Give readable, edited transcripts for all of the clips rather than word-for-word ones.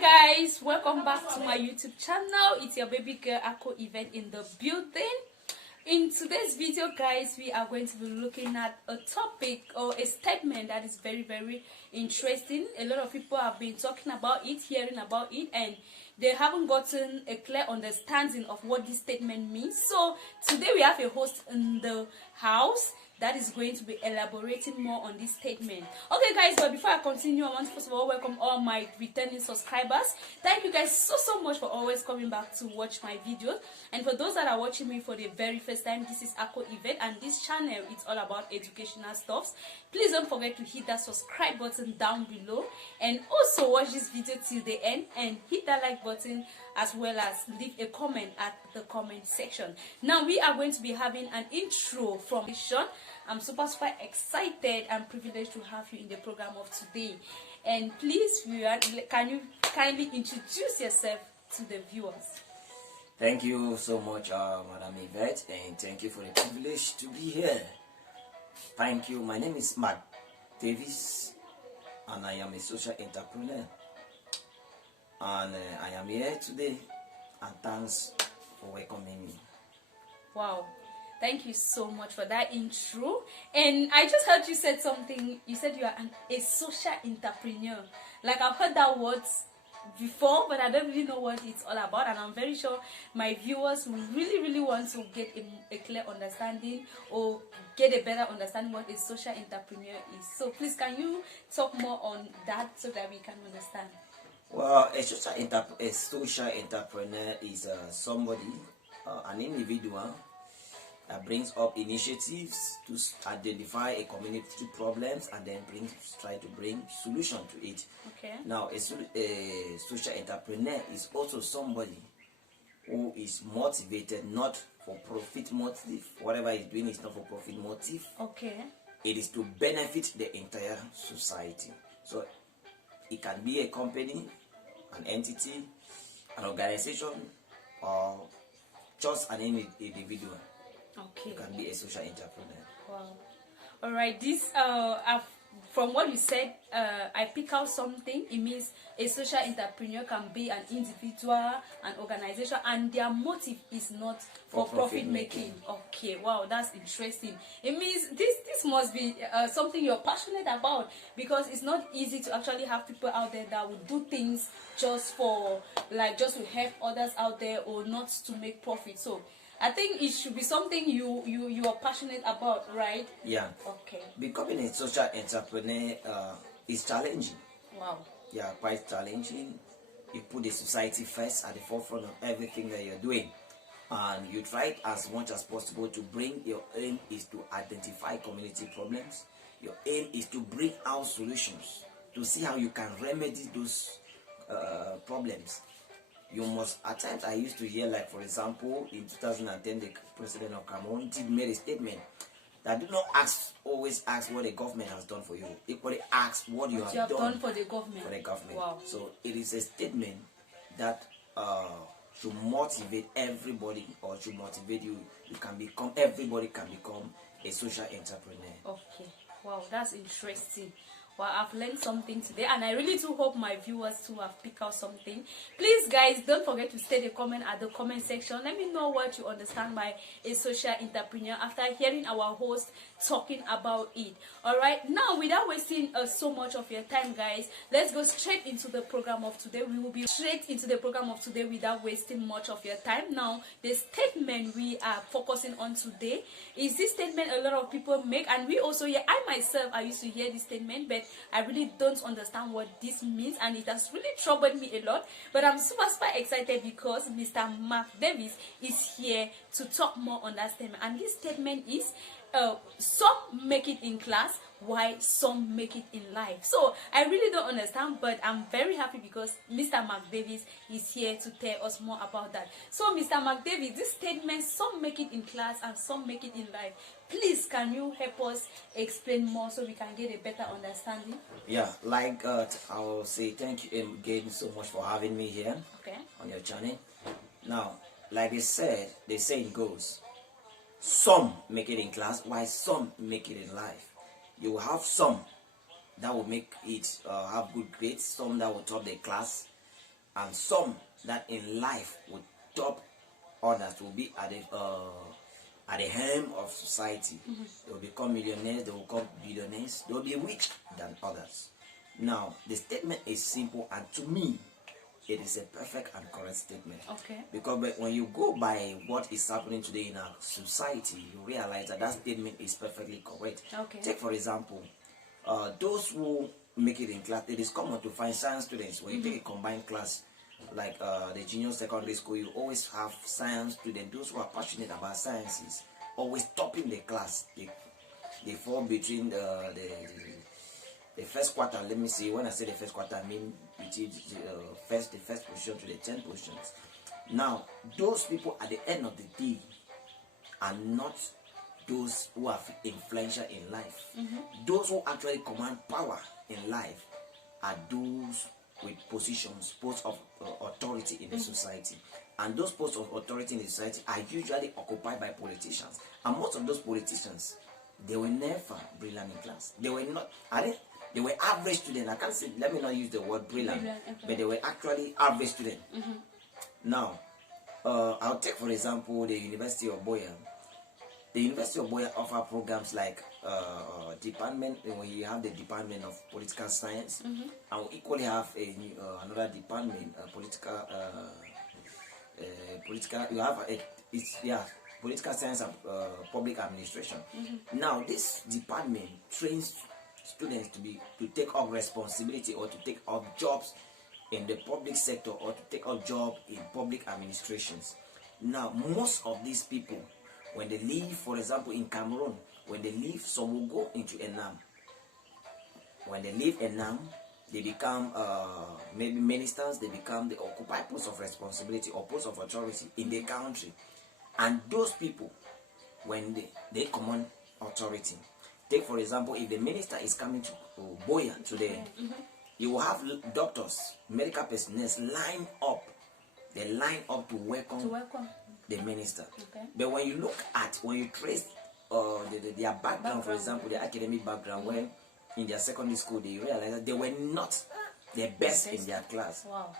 Hi guys, welcome back to my YouTube channel. It's your baby girl Ako Event in the building. In today's video guys, we are going to be looking at a topic or a statement that is very interesting. A lot of people have been talking about it, hearing about it, and they haven't gotten a clear understanding of what this statement means. So today we have a host in the house that is going to be elaborating more on this statement. Okay guys, but before I continue, I want to first of all welcome all my returning subscribers. Thank you guys so much for always coming back to watch my videos. And for those that are watching me for the very first time, this is Ako Event, and this channel is all about educational stuffs. Please don't forget to hit that subscribe button down below, and also watch this video till the end and hit that like button, as well as leave a comment at the comment section. Now we are going to be having an intro from Sean. I'm super excited and privileged to have you in the program of today. And please, can you kindly introduce yourself to the viewers? Thank you so much, Madam Yvette, and thank you for the privilege to be here. Thank you. My name is Marc Davis, and I am a social entrepreneur. And I am here today, and thanks for welcoming me. Wow. Thank you so much for that intro. And I just heard you said something. You said you are a social entrepreneur. Like, I've heard that word before, but I don't really know what it's all about. And I'm very sure my viewers will really want to get a clear understanding, or get a better understanding what a social entrepreneur is. So please, can you talk more on that so that we can understand? Well, a social entrepreneur is somebody, an individual, that brings up initiatives to identify a community problems and then try to bring solution to it. Okay. Now, a social entrepreneur is also somebody who is motivated not for profit motive. Whatever he's doing is not for profit motive. Okay. It is to benefit the entire society. So it can be a company, an entity, an organization, or just an individual. Okay. You can be a social entrepreneur. Wow. All right. This from what you said, I pick out something. It means a social entrepreneur can be an individual, an organization, and their motive is not for profit making. Okay. Wow, that's interesting. It means this must be something you're passionate about, because it's not easy to actually have people out there that will do things just to help others out there, or not to make profit. So I think it should be something you are passionate about, right? Yeah. Okay. Becoming a social entrepreneur is challenging. Wow. Yeah, quite challenging. You put the society first at the forefront of everything that you're doing, and you try as much as possible to bring. Your aim is to identify community problems. Your aim is to bring out solutions to see how you can remedy those problems. You must, at times I used to hear, like for example, in 2010, the president of Cameroon made a statement that do not always ask what the government has done for you. Equally ask what you have done for the government. Wow. So it is a statement that to motivate everybody, or to motivate you, everybody can become a social entrepreneur. Okay. Wow, that's interesting. Well, I've learned something today, and I really do hope my viewers too have picked out something. Please guys, don't forget to state a comment at the comment section. Let me know what you understand by a social entrepreneur after hearing our host talking about it. Alright, now without wasting so much of your time guys, let's go straight into the program of today. We will be straight into the program of today without wasting much of your time. Now, the statement we are focusing on today is this statement a lot of people make, and we also hear. I myself, I used to hear this statement, but I really don't understand what this means, and it has really troubled me a lot. But I'm super excited because Mr.Marc Davis is here to talk more on that statement. And this statement is some make it in class, while some make it in life. So I really don't understand, but I'm very happy because Mr.Marc Davis is here to tell us more about that. So Mr.Marc Davis, this statement, some make it in class and some make it in life, please can you help us explain more so we can get a better understanding? Yeah, like I will say thank you again so much for having me here. Okay. On your channel. Now, like they said, the saying goes, some make it in class while some make it in life. You will have some that will make it have good grades, some that will top the class, and some that in life would top others will be at the helm of society. They will become millionaires, they will become billionaires, they will be rich than others. Now, the statement is simple, and to me, it is a perfect and correct statement. Okay. Because when you go by what is happening today in our society, you realize that that statement is perfectly correct. Okay. Take, for example, those who make it in class, it is common to find science students. When you take a combined class, like the junior secondary school, you always have science students, those who are passionate about sciences, always topping the class. They fall between the first quarter. Let me see, when I say the first quarter, I mean between the first position to the 10th positions. Now, those people at the end of the day are not those who are influential in life. Those who actually command power in life are those with positions, posts of authority in the society. And those posts of authority in the society are usually occupied by politicians. And most of those politicians, they were never brilliant in class. They were not, they were average students. I can't say, let me not use the word brilliant, Okay. but they were actually average students. Now, I'll take for example the University of Boya. The University of Boya offer programs like department, when you have the Department of Political Science, and we equally have another department, you have Political Science and Public Administration. Now, this department trains students to take up responsibility or to take up jobs in the public sector or to take up job in public administrations. Now, most of these people, when they leave, for example, in Cameroon, when they leave, some will go into Enam. When they leave Enam, they become maybe ministers, they occupy posts of responsibility or posts of authority in the country. And those people, when they command authority, take for example, if the minister is coming to Boya today, you will have doctors, medical personnel line up. They line up to welcome the minister. Okay. But when you trace their background, for example, their academic background, when in their secondary school, they realize that they were not the best in their class. Wow.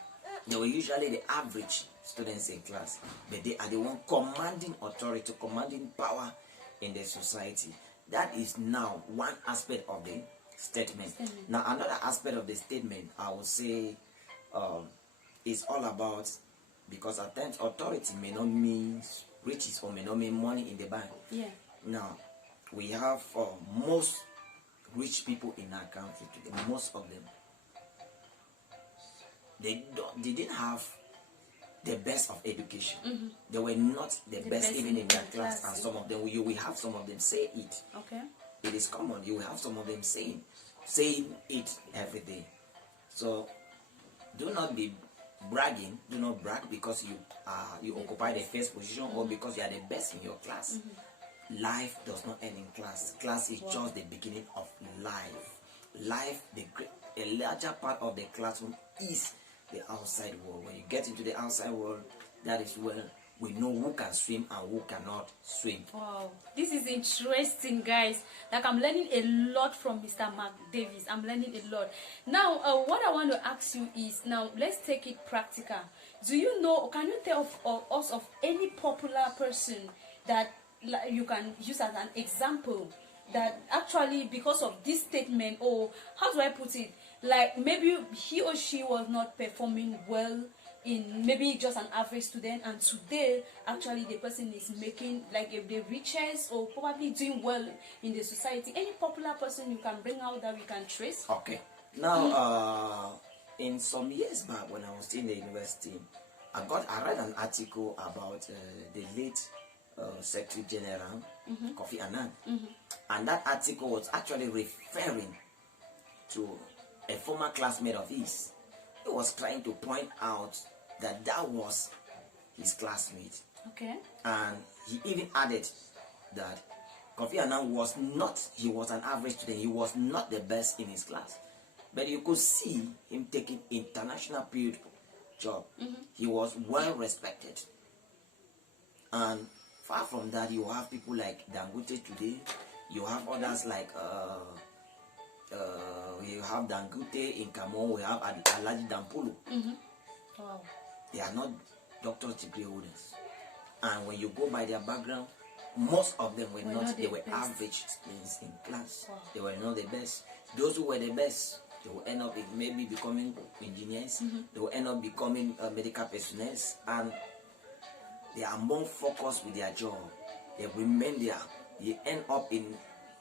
They were usually the average students in class, but they are the one commanding authority, commanding power in the society. That is now one aspect of the statement. Now, another aspect of the statement, I would say, is all about, because at times authority may not mean riches or may not mean money in the bank. Yeah. Now, we have most rich people in our country today, most of them, they didn't have the best of education. They were not the best even in their class, and some of them, you will have some of them say it. Okay. It is common. You will have some of them saying it every day. So do not be bragging. Do not brag because you occupy the first position or because you are the best in your class. Life does not end in class. Class is just the beginning of life. A larger part of the classroom is the outside world. When you get into the outside world, that is where we know who can swim and who cannot swim. Wow, this is interesting, guys. Like, I'm learning a lot from Mr. Marc Davis. I'm learning a lot. Now, what I want to ask you is, now let's take it practical. Do you know, can you tell us of any popular person that you can use as an example that actually, because of this statement, or how do I put it, like maybe he or she was not performing well in maybe just an average student, and today actually the person is making like the richest or probably doing well in the society? Any popular person you can bring out that we can trace? Okay. Now, in some years back when I was still in the university, I read an article about the late Secretary General Kofi Annan, and that article was actually referring to a former classmate of his. He was trying to point out that was his classmate. Okay. And he even added that Kofi Annan was an average student. He was not the best in his class. But you could see him taking international period job. He was well respected. And far from that, you have people like Dangote today. You have others like we have Dangote in Cameroon. We have Alaji Dampulu. Wow. They are not doctor's degree holders. And when you go by their background, most of them were not, they were average students in class. Wow. They were not the best. Those who were the best, they will end up maybe becoming engineers, they will end up becoming medical personnel, and they are more focused with their job. They remain there. They end up in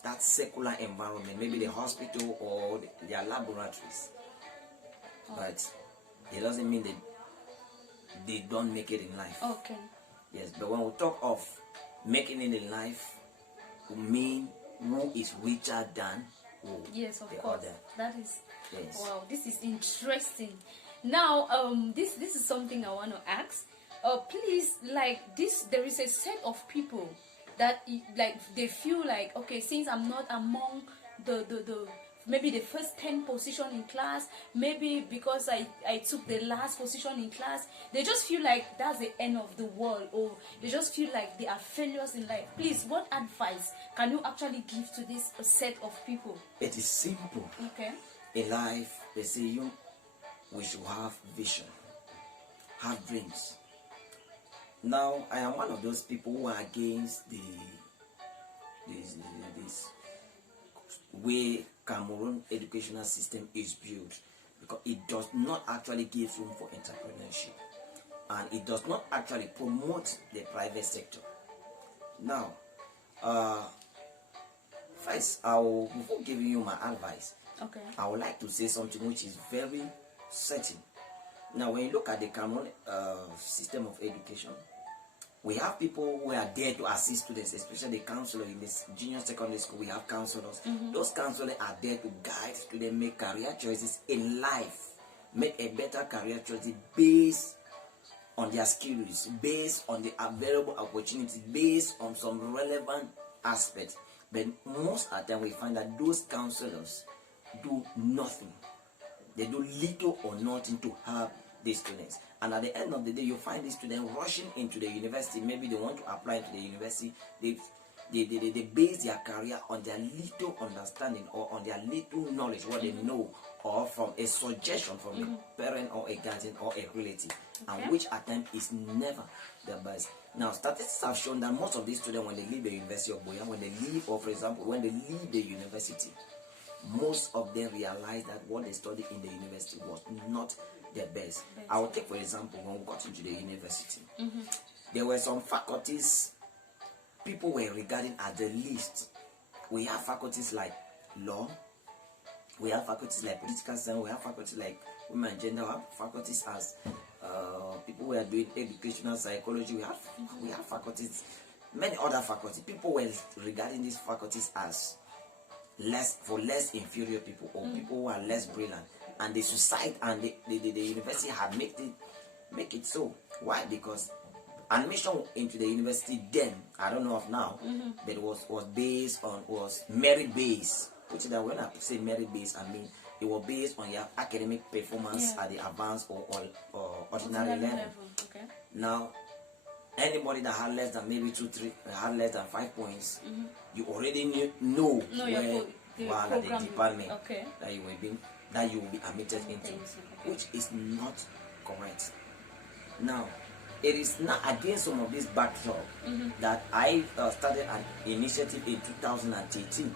that secular environment, maybe the hospital or their laboratories. But it doesn't mean they don't make it in life. Okay. Yes, but when we talk of making it in life, we mean who is richer than who? Yes, of the course. other. That is. Yes. Wow, this is interesting. Now, this is something I want to ask. Please, like this, there is a set of people that like they feel like, okay, since I'm not among the maybe the first 10 position in class, maybe because I took the last position in class, they just feel like that's the end of the world, or they just feel like they are failures in life. Please, what advice can you actually give to this set of people? It is simple. Okay. In life, they say we should have vision, have dreams. Now, I am one of those people who are against this way Cameroon educational system is built, because it does not actually give room for entrepreneurship, and it does not actually promote the private sector. Now, first, before giving you my advice, Okay. I would like to say something which is very certain. Now, when you look at the Cameroon system of education, we have people who are there to assist students, especially the counselor in this junior secondary school. We have counselors. Those counselors are there to guide students make career choices in life, make a better career choice based on their skills, based on the available opportunities, based on some relevant aspects. But most of the time, we find that those counselors do nothing. They do little or nothing to help these students. And at the end of the day, you find these students rushing into the university. Maybe they want to apply to the university. They base their career on their little understanding or on their little knowledge, what they know, or from a suggestion from a parent or a guardian or a relative, and which at times is never the best. Now, statistics have shown that most of these students, when they leave the University of Boya, when they leave, or for example, when they leave the university, most of them realize that what they studied in the university was not the best. I will take, for example, when we got into the university, there were some faculties people were regarding as the least. We have faculties like law, we have faculties like political science, we have faculties like women and gender, we have faculties as people who are doing educational psychology, we have faculties, many other faculties. People were regarding these faculties as less inferior people, or people who are less brilliant, and the society and the university had make it so. Why? Because admission into the university then, I don't know of now, but it was merit based. Which is that when I say merit based, I mean it was based on your academic performance at the advanced or ordinary level. Okay. Now, anybody that had less than maybe 2, 3, had less than 5 points, you already know where the department that you will be admitted into, which is not correct. Now, it is not against some of this backdrop that I started an initiative in 2018.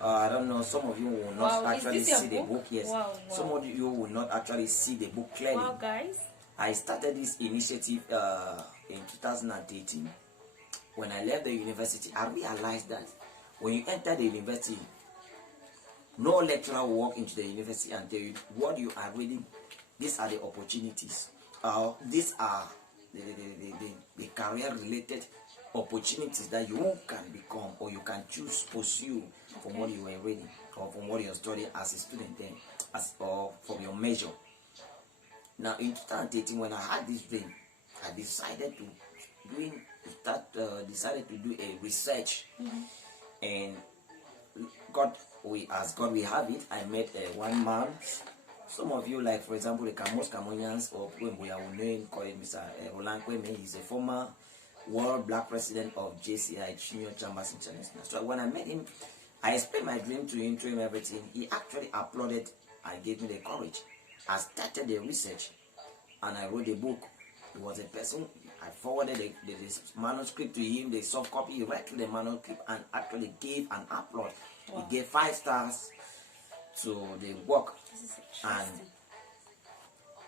I don't know, some of you will not actually see the book. Yes, some of you will not actually see the book clearly. Wow, guys. I started this initiative in 2018. When I left the university, I realized that when you enter the university, no lecturer will walk into the university and tell you what you are reading. These are the opportunities. These are the career-related opportunities that you can become, or you can choose to pursue from what you were reading, or from what you are studying as a student then, or from your major. Now, in 2018, when I had this dream, I decided to do a research, and as God we have it, I met one man. Some of you, like for example, the most Cameroonians or people we are known, call him Mr. Roland Kweme. He's a former world black president of JCI, Junior Chambers International. So when I met him, I explained my dream to him, told him everything. He actually applauded and gave me the courage. I started the research. and I wrote a book. It was a person, I forwarded the manuscript to him, the soft copy. He read the manuscript and actually gave an upload. He gave 5 stars to the work. And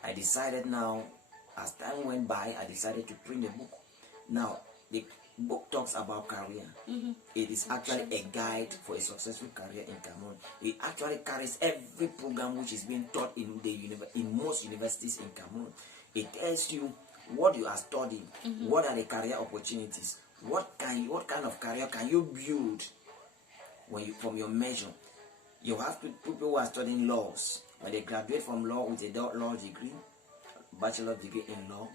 I decided now, as time went by, I decided to print the book. Now, the book talks about career. It is actually a guide for a successful career in Cameroon. It actually carries every program which is being taught in most universities in Cameroon. It tells you what you are studying, what are the career opportunities, what kind of career can you build from your measure. You have people who are studying laws. When they graduate from law with a law degree, bachelor degree in law,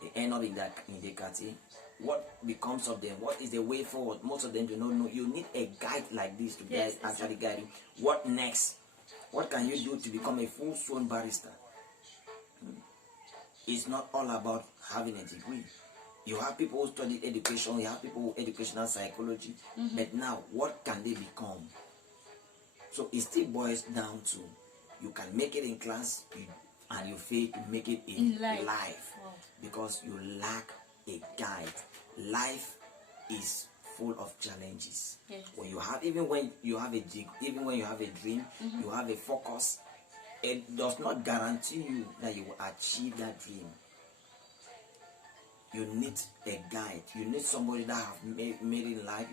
they end up in the quartier. What becomes of them? What is the way forward? Most of them do not know. You need a guide like this to actually guide you. What next? What can you do to become a full-blown barrister? It's not all about having a degree. You have people who study education, you have people who educational psychology, but now what can they become? So it still boils down to you can make it in class and you fail to make it in life. Wow. Because you lack a guide. Life is full of challenges. Yes. Even when you have a dream, you have a focus, it does not guarantee you that you will achieve that dream. You need a guide. You need somebody that have made it in life.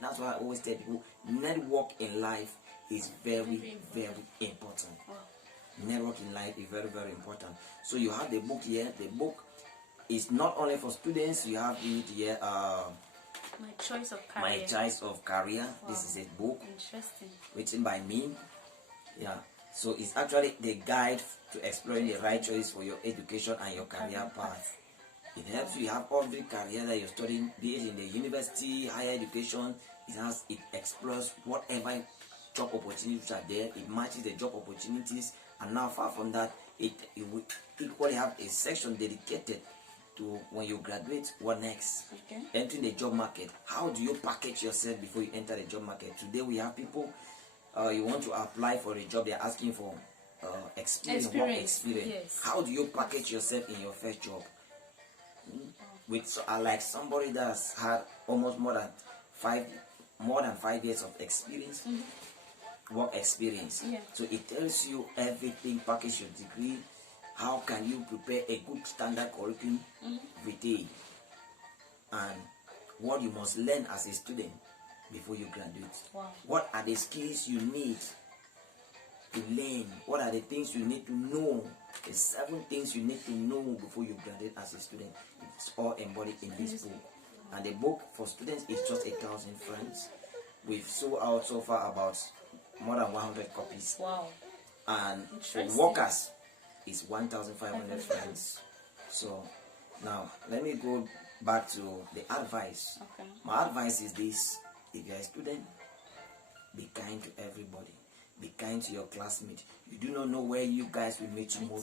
That's why I always tell people, network in life is very, very important. Wow. Network in life is very, very important. So you have the book here. The book is not only for students. You have it here. My Choice of Career. My Choice of Career. Wow. This is a book. Interesting. Written by me. Yeah. So it's actually the guide to exploring the right choice for your education and your career path. It helps you have every career that you're studying, be it in the university, higher education. It explores whatever job opportunities are there. It matches the job opportunities, and now far from that, it will equally have a section dedicated to when you graduate, what next? Okay. Entering the job market. How do you package yourself before you enter the job market? Today we have people, you want to apply for a job, they're asking for work experience. Yes. How do you package yourself in your first job? With like somebody that's had almost more than 5 years of experience, work experience. Yeah. So it tells you everything, package your degree, how can you prepare a good standard curriculum every day, and what you must learn as a student before you graduate. Wow. What are the skills you need to learn? What are the things you need to know? The 7 things you need to know before you graduate as a student. It's all embodied in this book. And the book for students is just 1,000 francs. We've sold out so far about more than 100 copies. Wow. And for workers, it's 1,500 francs. So now let me go back to the advice. Okay. My advice is this: if you're a student, be kind to everybody. Be kind to your classmates. You do not know where you guys will meet tomorrow.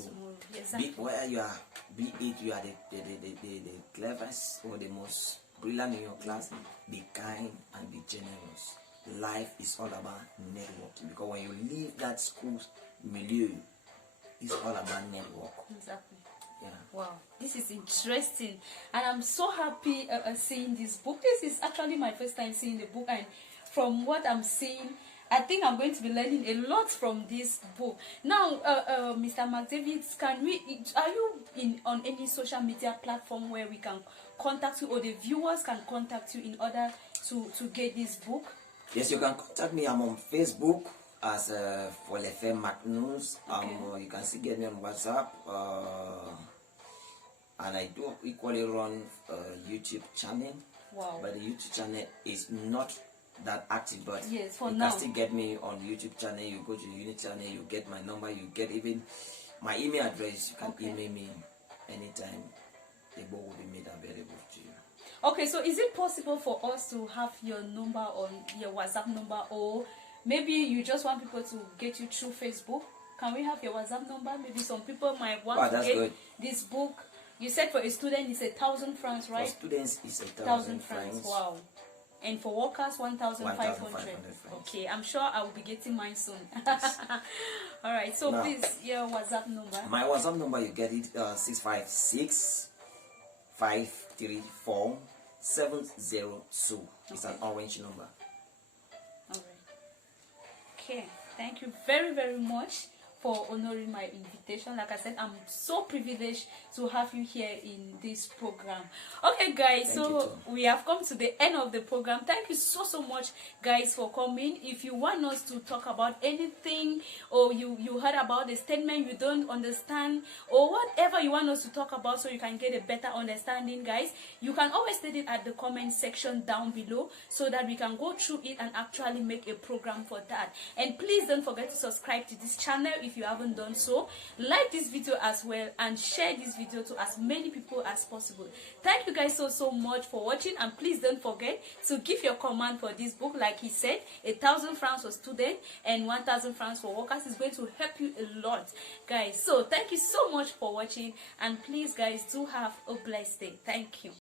Exactly. Be where you are, be it you are the cleverest or the most brilliant in your class. Be kind and be generous. Life is all about networking, because when you leave that school milieu, it's all about network. Exactly. Yeah. Wow, this is interesting, and I'm so happy seeing this book. This is actually my first time seeing the book, and from what I'm seeing, I think I'm going to be learning a lot from this book. Now, Mr. Marc Davis, are you on any social media platform where we can contact you, or the viewers can contact you in order to get this book? Yes, you can contact me. I'm on Facebook as Folefe Macnus. Okay. You can still get me on WhatsApp. And I do equally run a YouTube channel. Wow. But the YouTube channel is not that active, but yes, for you now. can still get me on YouTube channel. You go to the unit channel, you get my number, you get even my email address. You can email me anytime. The book will be made available to you. Okay, so is it possible for us to have your number on your WhatsApp number, or maybe you just want people to get you through Facebook? Can we have your WhatsApp number? Maybe some people might want to get this book. You said for a student it's 1,000 francs, right? For students it's 1,000 francs. Wow. And for workers, 1,500. 1,500 francs. Okay, I'm sure I will be getting mine soon. All right, so Now, please, your WhatsApp number. My WhatsApp number, you get it 656 534 702. It's an orange number. All right. Okay, thank you very, very much for honoring my invitation. Like I said, I'm so privileged to have you here in this program. Okay guys, so we have come to the end of the program. Thank you so much guys for coming. If you want us to talk about anything, or you heard about a statement you don't understand, or whatever you want us to talk about so you can get a better understanding, guys, you can always state it at the comment section down below so that we can go through it and actually make a program for that. And please don't forget to subscribe to this channel if you haven't done so. Like this video as well and share this video to as many people as possible. Thank you guys so much for watching, and please don't forget to give your command for this book. Like he said, 1,000 francs for students and 1,000 francs for workers is going to help you a lot, guys. So thank you so much for watching, and please guys, do have a blessed day. Thank you.